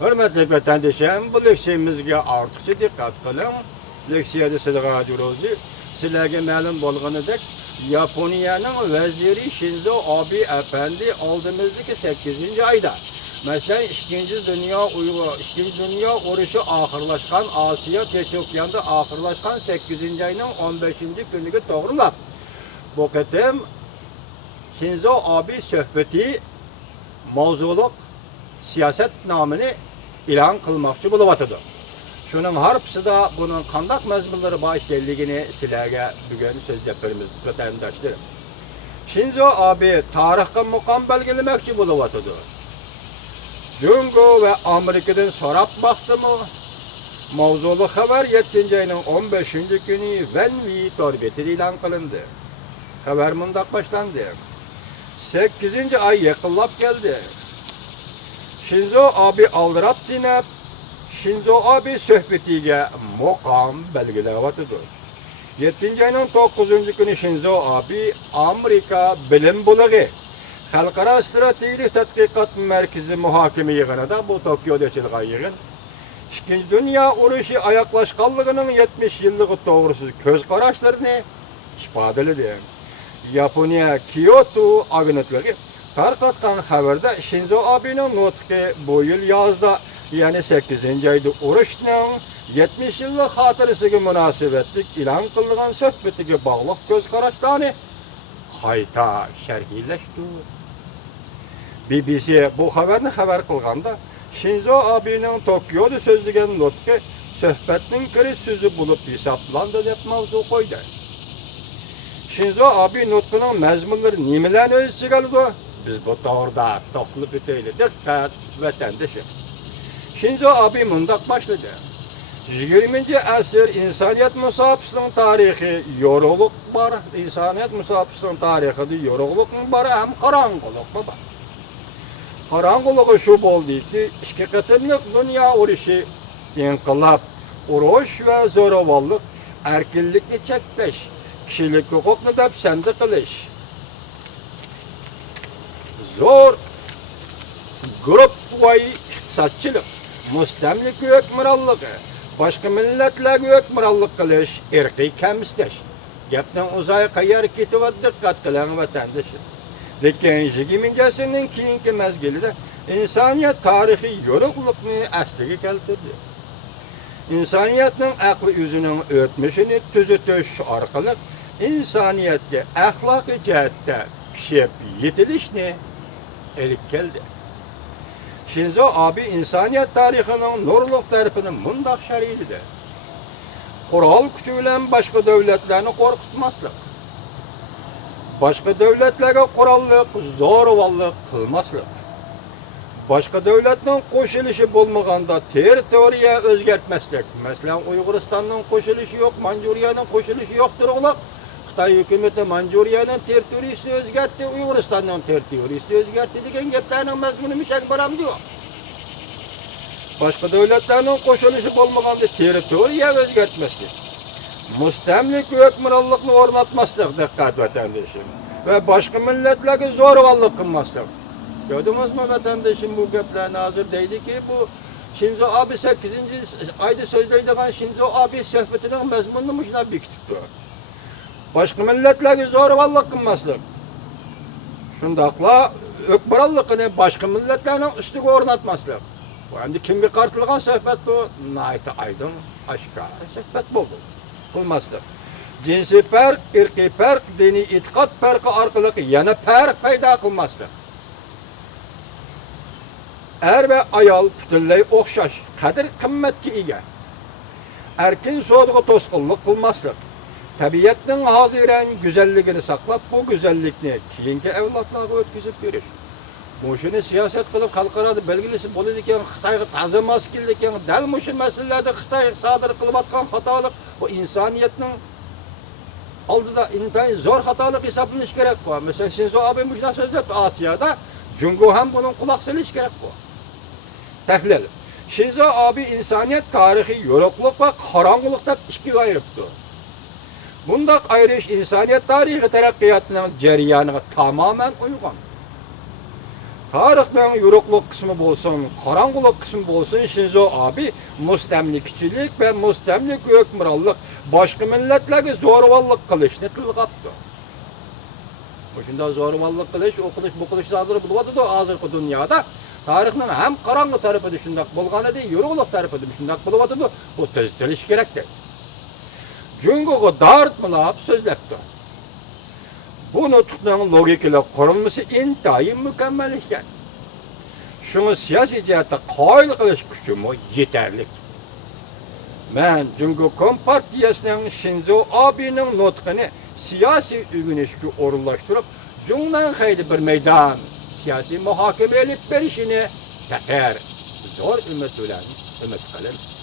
Hürmetli vatandaşlarım, bu leksiyamizga ortiqcha diqqat qiling. Leksiyada sizlarga ro'zi, sizlarga ma'lum bo'lganidek, Yaponiyaning vaziri Shinzo Abe efendi oldimizdagi 8-oyda, masalan, 2. Dünya urushi oxirlashgan, Osiyo Tinch okeanda oxirlashgan 8-oyning 15-kuniga to'g'rilab, bu qatim Shinzo Abe suhbati mavzuliq siyosat nomini e'lon qilmoqchi bo'lyapti. Shuning harfisida buning qandaq mazmunlari bor ekanligini sizlarga bugun so'zlab beramiz, vatandoshlar. Shinzo Abe tarixga muqom belgilamoqchi bo'lyapti. Jungo va Amerikadan so'rab baxtimi? Mavzuli xabar 7-oyning 15-kuni Vanvi torbetida e'lon qilindi. Xabar mundaq boshlandi. 8-oy yaqinlab keldi. Shinzo Abe aldirab dinab, Shinzo Abe suhbatiga muqom belgilayotdi. 7-oyning 9-kuni Shinzo Abe Amerika bilim bo'lagi Xalqaro strategik tadqiqot markazi muhokama yig'inida, bu Tokioda ochilgan yig'in, 2. Dünya urushi oyoqlashganligining 70 yilligi to'g'risida ko'z qarashlarini ifodaladi. Yaponiya Kyoto agentligi tarqatgan xabarda Shinzo Abening nutqi bu yil yozda, ya'ni 8-oyda urushning 70 yillik xotirasiga munosabatli e'lon qilingan suhbatiga bog'liq ko'z qarashlarni qayta sharhlashdi. BBC bu xabarni xabar qilganda, Shinzo Abening Tokioda so'zlagan nutqi suhbatning kirish so'zi bo'lib hisoblandi deb mavzu qo'ydi. Shinzo Abe nutqining mazmunlari nimalarni o'z ichiga oladi? Biz bu to'g'rida to'xtalib o'taylik. Diqqat vatandoshlar. Shinzo Abe mundaq boshladi. 20-asr insoniyat musobaqasining tarixi yorug'liq bor. İnsaniyat musobaqasining tarixida yorug'liq bor, ham qorong'ulik bor. Qorong'uligi shu bo'ldiki, 2 qatimliq dunyo urushi, inqilob, urush va zo'ravonlik, erkinlikni cheklash, kishilik huquqni dafsanda qilish, zo'r guruhvoy iqtisodchilik, mustamlik hukmronligi, boshqa millatlarga hukmronlik qilish, irqiy kamsitash. Gapdan uzoq qayerga ketyapti, diqqat qiling vatandoshlar. Lekin 20-asrning keyingi mezgilida insoniyat tarixiy yorug'likni asliga keltirdi. İnsoniyatning aqli o'zining o'tmishini tuzatish orqali insoniyatga axloqiy jihatda pishib yetilishni elib keldi. Shinzo Abe insoniyat tarixining nurliq tarafini mundaq sharhladi. Qurol kuchi bilan boshqa davlatlarni qo'rqitmaslik, boshqa davlatlarga qurolliq zo'ravonlik qilmaslik, boshqa davlatning qo'shilishi bo'lmaganda territoriya o'zgartmaslik. Masalan, Uyg'uristonning qo'shilishi yo'q, Manjuriyaning qo'shilishi yo'q turug'liq. Xitoy hukumati Manjuriyaning territoriyasini o'zgartdi, Uyg'uristonning territoriyasini o'zgartdi degan gaplarning mazmuni mishak boramdi yo'q. Boshqa davlatlarning qo'shilishi bo'lmaganda territoriya o'zgartmaslik, mustamlik hukmronlikni o'rnatmaslik, diqqat vatandoshim, va boshqa millatlarga zo'ravonlik qilmaslik. Gördünüzmü vatandaşım bu gaplarni hozir deydiki, bu Shinzo Abe 8-oyda so'zlaydigan Shinzo Abe suhbatining mazmunini shunday bekitibdi. Boshqa millatlarga zo'ravonlik qilmaslik, shundaqla hukmronlikni boshqa millatlarning ustiga o'rnatmaslik. Bu endi kimga qartilgan suhbat bu? Nayta aydın, oshkora suhbat bo'ldi. Qilmaslik. Jinsiy farq, irqiy farq, diniy e'tiqod farqi orqali yana farq paydo qilmaslik. Er ve ayol butunlay o'xshash, qadr qimmatga ega. Erkin so'dga to'sqinlik qilmaslik, tabiatning hoziran go'zalligini saqlab, bu go'zallikni keyingi avlodlarga o'tkazib berish. Bu shuni siyosat qilib xalqaro belgilisi bo'ladi ekan, Xitoyga toza mos keldi ekan, dal mushu masalalarda Xitoy sodir qilayotgan xatolik bu insoniyatning oldida intayin zo'r xatolik hisoblanishi kerak. Masalan, Shinzo Abe shunday so'zlab, Osiyoda Jungo ham bunun quloq solish kerak bu. Tahlil. Shinzo Abe insoniyat tarixiy yorug'lik va qorong'ulik deb ikkiga ayiribdi. Bundaq ayirish insoniyat tarixi taraqqiyotining jarayoniga tamoman uyg'un. Tarixning yoruqluq qismi bo'lsin, qorong'ulik qismi bo'lsin, Shinzo Abe mustamlikachilik va mustamlik hukmronlik, boshqa millatlarga zo'ravonlik qilishni tilg'abdi. Shunda zo'ravonlik qilish, o'qilish, bo'qilish sodir bo'lyapti hozirgi dunyoda. Tarixning ham qorong'u tarafida shunday bo'lganida, yoruqliq tarafida shunday bo'lyapti. Bu tuzilish kerakdir. Jungoga dartmilab so'zlabdi. Bu nutqning logikalik qurilmasi intayin mukammal ekan. Shuni siyosiy jihatda qoyil qilish kuchimi yetarli. Men Jungo Kompartiyasining Shinzo Abening nutqini siyosiy uyg'unishga o'rinlashtirib, Jungdan hayli bir maydon siyosiy muhokama olib berishini tatar zo'r umid bilan umid qilaman.